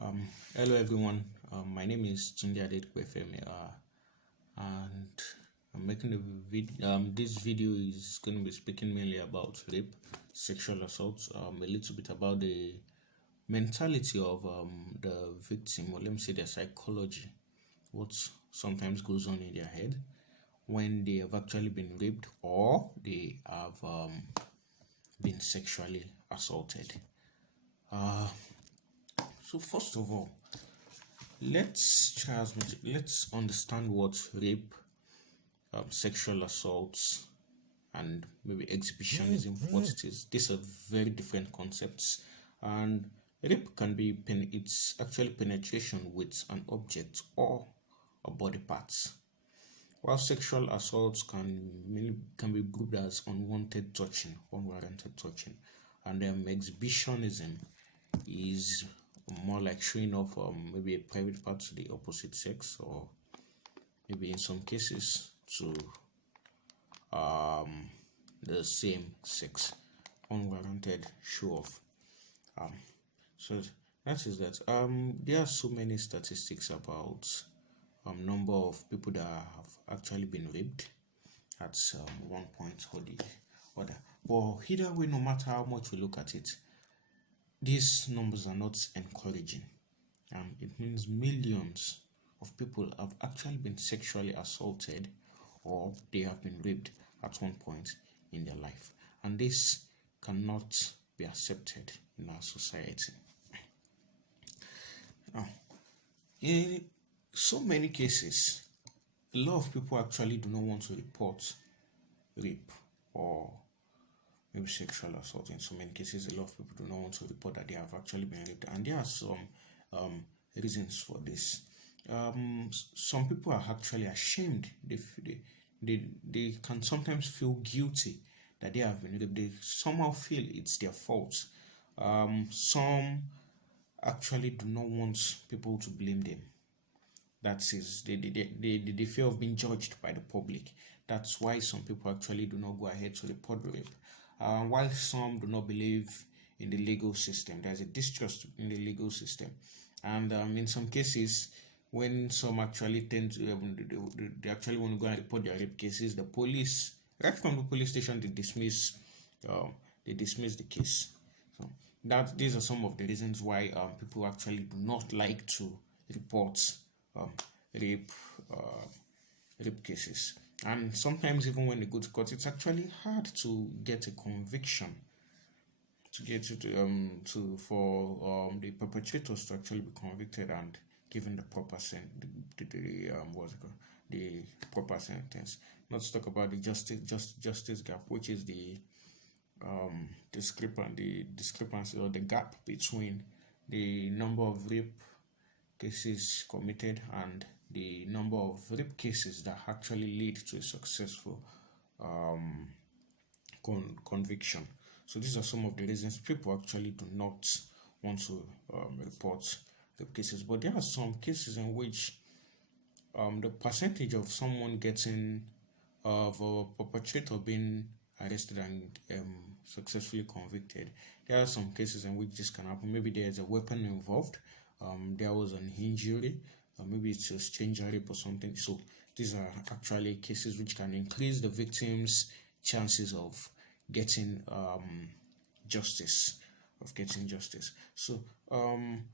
Hello everyone. My name is Tunde-Adedipe Femi, and I'm making a video. This video is going to be speaking mainly about rape, sexual assault, a little bit about the mentality of the victim, or let me say their psychology, what sometimes goes on in their head when they have actually been raped or they have been sexually assaulted. So first of all, let's understand what rape, sexual assaults, and maybe exhibitionism, what it is. These are very different concepts, and rape can be it's actually penetration with an object or a body parts, while sexual assaults can be grouped as unwanted touching, unwarranted touching, and exhibitionism is more like showing off maybe a private part to the opposite sex, or maybe in some cases to the same sex, unwarranted show off. So that is that. There are so many statistics about number of people that have actually been raped at one point or the other. But either way, no matter how much we look at it, these numbers are not encouraging. It means millions of people have actually been sexually assaulted or they have been raped at one point in their life. And this cannot be accepted in our society. Now, in so many cases, a lot of people actually do not want to report rape or maybe sexual assault. In so many cases, a lot of people do not want to report that they have actually been raped, and there are some reasons for this. Some people are actually ashamed. They can sometimes feel guilty that they have been raped. They somehow feel it's their fault. Some actually do not want people to blame them. That is, they fear of being judged by the public. That's why some people actually do not go ahead to report the rape. While some do not believe in the legal system, there's a distrust in the legal system, and in some cases, when some actually tend to they actually want to go and report their rape cases, the police, right from the police station, they dismiss the case. So these are some of the reasons why people actually do not like to report rape cases. And sometimes even when they go to court, it's actually hard to get a conviction, to get for the perpetrators to actually be convicted and given the proper the proper sentence. Not to talk about the justice gap, which is the discrepancy or the gap between the number of rape cases committed and the number of rape cases that actually lead to a successful conviction. So these are some of the reasons people actually do not want to report rape cases. But there are some cases in which the percentage of someone getting of a perpetrator being arrested and successfully convicted, there are some cases in which this can happen. Maybe there is a weapon involved, there was an injury, maybe it's a stranger rape or something. So these are actually cases which can increase the victim's chances of getting justice. So when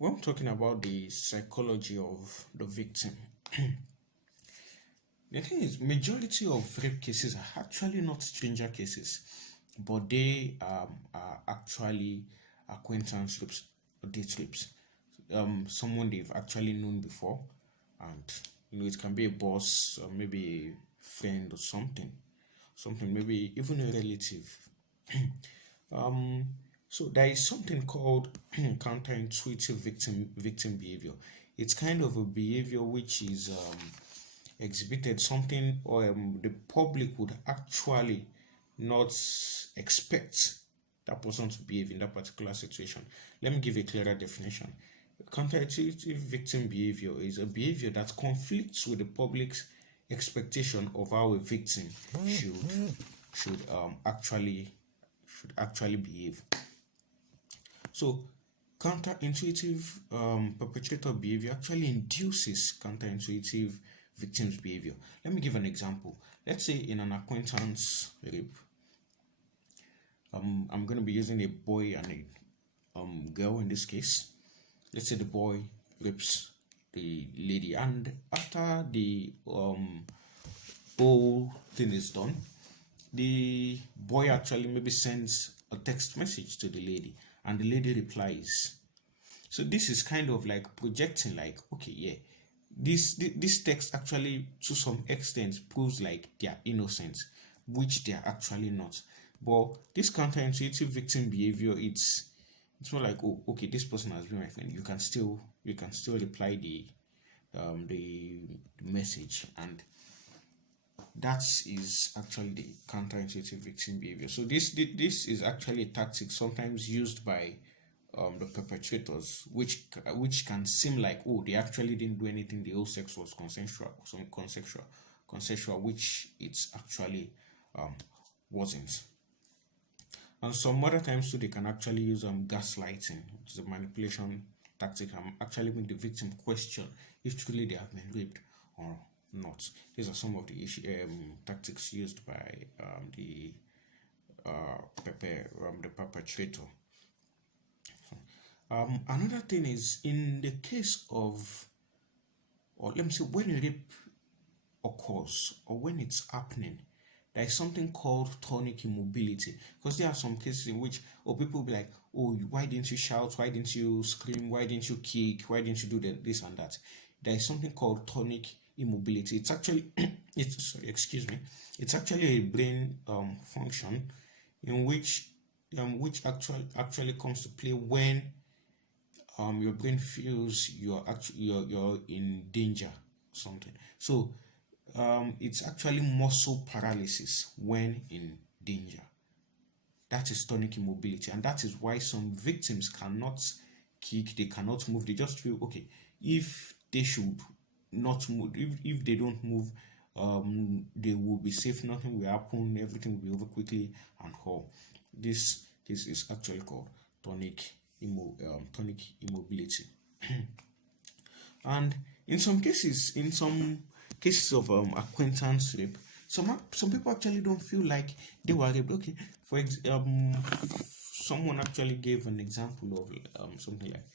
I'm talking about the psychology of the victim, the thing is, majority of rape cases are actually not stranger cases, but they are actually acquaintance rapes or date rapes. Someone they've actually known before, and it can be a boss or maybe a friend or something, maybe even a relative. So there is something called counterintuitive victim behavior. It's kind of a behavior which is exhibited something or the public would actually not expect that person to behave in that particular situation. Let me give a clearer definition. Counterintuitive victim behavior is a behavior that conflicts with the public's expectation of how a victim should actually behave. So counterintuitive perpetrator behavior actually induces counterintuitive victims behavior. Let me give an example. Let's say in an acquaintance rape, I'm going to be using a boy and a girl in this case. Let's say the boy rapes the lady, and after the whole thing is done, the boy actually maybe sends a text message to the lady, and the lady replies. So this is kind of like projecting, like, okay, yeah, this text actually to some extent proves like they are innocent, which they are actually not. But this counterintuitive victim behavior, it's more like, oh, okay, this person has been my friend. You can still reply the message, and that is actually the counterintuitive victim behavior. So this is actually a tactic sometimes used by the perpetrators, which can seem like, oh, they actually didn't do anything, the whole sex was consensual, which it's actually wasn't. And some other times too, they can actually use gaslighting, which is a manipulation tactic, and actually make the victim question if truly they have been raped or not. These are some of the tactics used by the perpetrator. Another thing is, in the case of, or let me say, when a rape occurs or when it's happening, there is something called tonic immobility, because there are some cases in which people will be like, oh, why didn't you shout, why didn't you scream, why didn't you kick, why didn't you do this and that. There is something called tonic immobility. It's actually it's actually a brain function in which actually comes to play when your brain feels you're in danger or something. So it's actually muscle paralysis when in danger. That is tonic immobility, and that is why some victims cannot kick, they cannot move. They just feel, okay, if they should not move, if they don't move, they will be safe, nothing will happen, everything will be over quickly and all. This is actually called tonic immobility. And in some cases of acquaintance rape, some people actually don't feel like they were raped. Okay, for someone actually gave an example of something like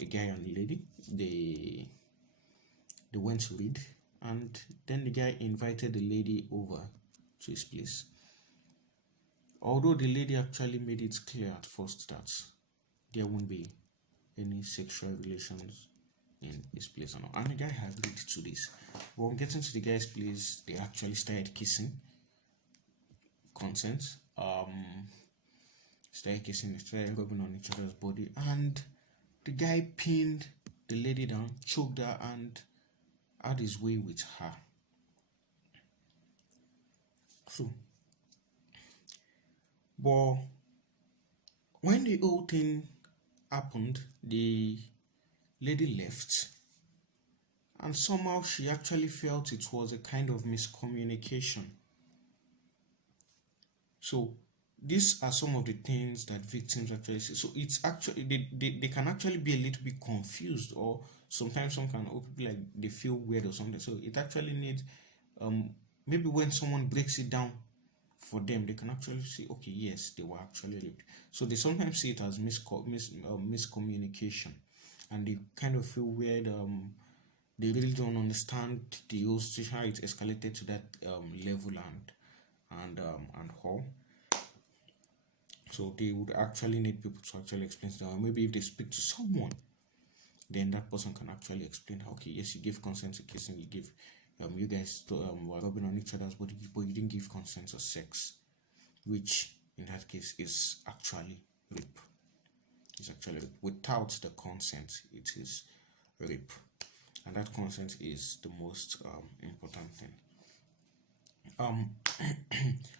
a guy and a lady. They went to read, and then the guy invited the lady over to his place. Although the lady actually made it clear at first that there won't be any sexual relations in his place and all. And the guy agreed to this. But when getting to the guy's place, they actually started kissing. Consent. Started kissing, started rubbing on each other's body, and the guy pinned the lady down, choked her, and had his way with her. So, but when the whole thing happened, the lady left, and somehow she actually felt it was a kind of miscommunication. So these are some of the things that victims actually say. So it's actually they can actually be a little bit confused, or sometimes some can be like they feel weird or something. So it actually needs maybe when someone breaks it down for them, they can actually say, okay, yes, they were actually raped. So they sometimes see it as miscommunication, and they kind of feel weird. They really don't understand the whole situation, how it escalated to that level and how. So they would actually need people to actually explain to them. Or maybe if they speak to someone, then that person can actually explain how, okay, yes, you gave consent to kissing, you give you guys were rubbing on each other's body, but you didn't give consent to sex, which in that case is actually rape. It's actually rape. Without the consent, it is rape, and that consent is the most important thing.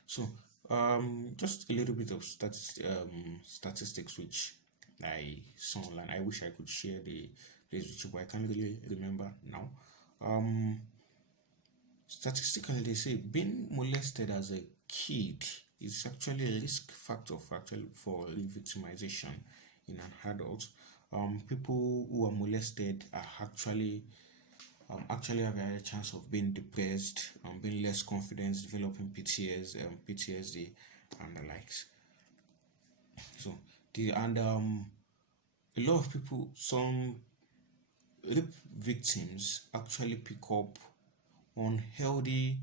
So just a little bit of statistics which I saw online. I wish I could share the place with you, but I can't really remember now. Statistically, they say being molested as a kid is actually a risk factor for re-victimization in an adult. People who are molested are actually have a higher chance of being depressed, being less confident, developing PTSD, and the likes. So a lot of people, some rape victims actually pick up on healthy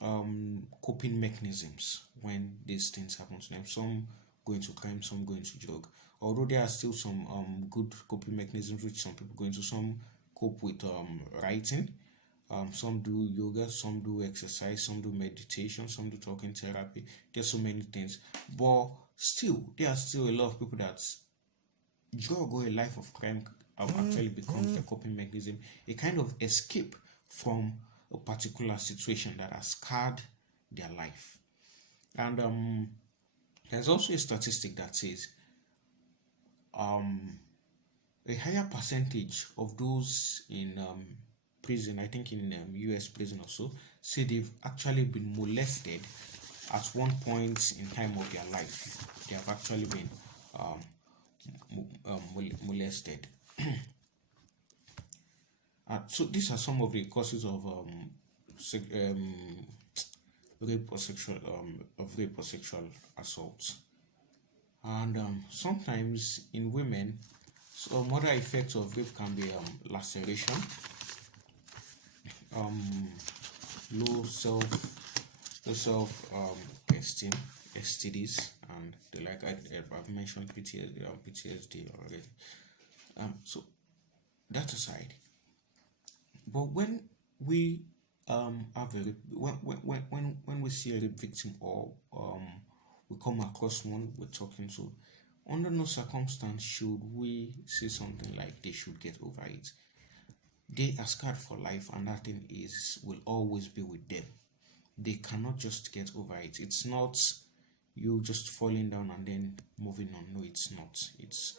coping mechanisms when these things happen to them. Some go into crime, some go into drug. Although there are still some good coping mechanisms which some people go into. Some cope with writing, some do yoga, some do exercise, some do meditation, some do talking therapy. There's so many things, but still there are still a lot of people that drug or a life of crime actually becomes the coping mechanism, a kind of escape from a particular situation that has scarred their life. And there's also a statistic that says a higher percentage of those in prison, I think in US prison also, say they've actually been molested at one point in time of their life. They have actually been molested. So these are some of the causes of rape or sexual assault. And sometimes in women, some other effects of rape can be laceration, low self esteem, STDs, and the like. I've mentioned PTSD already. So that aside, but when we have a rape, when we see a rape victim, or we come across one we're talking to, under no circumstance should we say something like they should get over it. They are scarred for life, and that thing will always be with them. They cannot just get over it. It's not you just falling down and then moving on. No, it's not. It's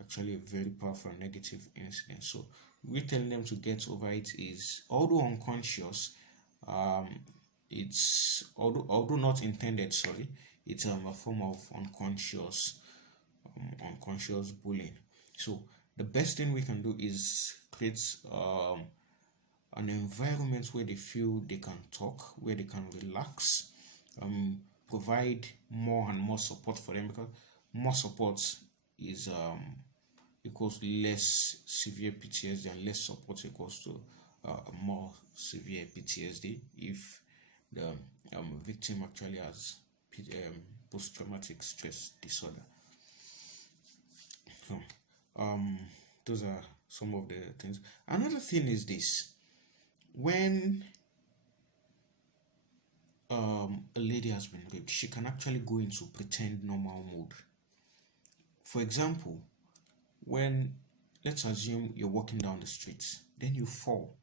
actually a very powerful negative incident. So we telling them to get over it is, although unconscious, it's although not intended, sorry, it's a form of unconscious bullying. So the best thing we can do is create an environment where they feel they can talk, where they can relax, provide more and more support for them, because more support is equals less severe PTSD, and less support equals to more severe PTSD if the victim actually has post-traumatic stress disorder. So, those are some of the things. Another thing is this: when a lady has been raped, she can actually go into pretend normal mode. For example, when, let's assume you're walking down the street, then you fall,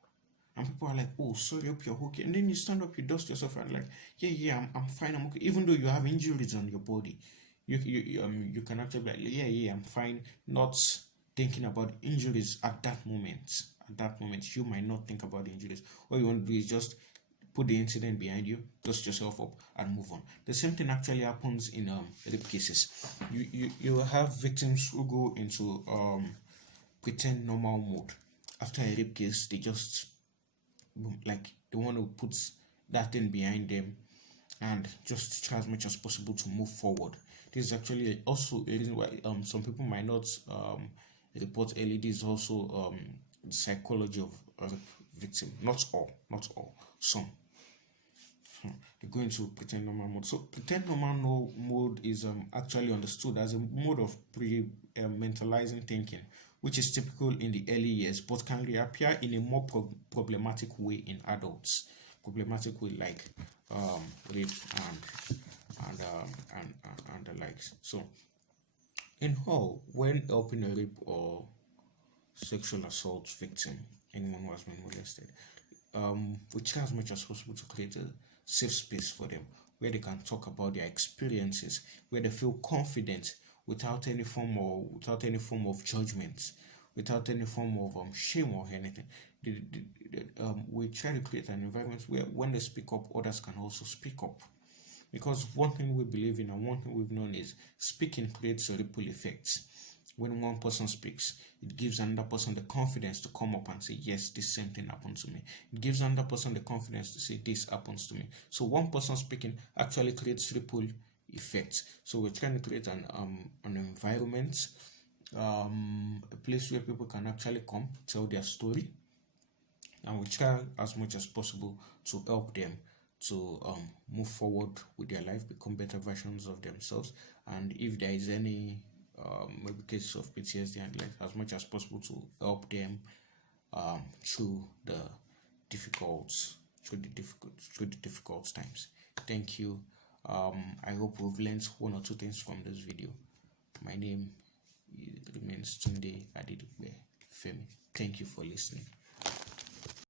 and people are like, "Oh, sorry, hope you're okay," and then you stand up, you dust yourself, and like, "Yeah, I'm fine, I'm okay," even though you have injuries on your body. You can actually be like, "Yeah, I'm fine," not thinking about injuries at that moment. At that moment, you might not think about the injuries. All you want to do is just put the incident behind you, dust yourself up, and move on. The same thing actually happens in rape cases. You have victims who go into pretend normal mode after a rape case. They just like they want to put that thing behind them and just try as much as possible to move forward. This is actually also a reason why some people might not report early. This is also the psychology of a victim. Not all, some. They go into pretend normal mode. So pretend normal mode is actually understood as a mode of mentalizing thinking, which is typical in the early years, but can reappear in a more problematic way in adults. Problematic way like rape and the likes. So in all, when helping a rape or sexual assault victim, anyone who has been molested, we try as much as possible to create a safe space for them where they can talk about their experiences, where they feel confident without any form of judgment, without any form of shame or anything. We try to create an environment where when they speak up, others can also speak up. Because one thing we believe in and one thing we've known is speaking creates a ripple effect. When one person speaks, it gives another person the confidence to come up and say, yes, this same thing happened to me. It gives another person the confidence to say, this happens to me. So one person speaking actually creates ripple effects. So we're trying to create an environment, a place where people can actually come tell their story, and we try as much as possible to help them to move forward with their life, become better versions of themselves. And if there is any maybe cases of PTSD and like, as much as possible to help them through the difficult times. Thank you. I hope we've learned one or two things from this video. My name remains Tunde-Adedipe Femi. Thank you for listening.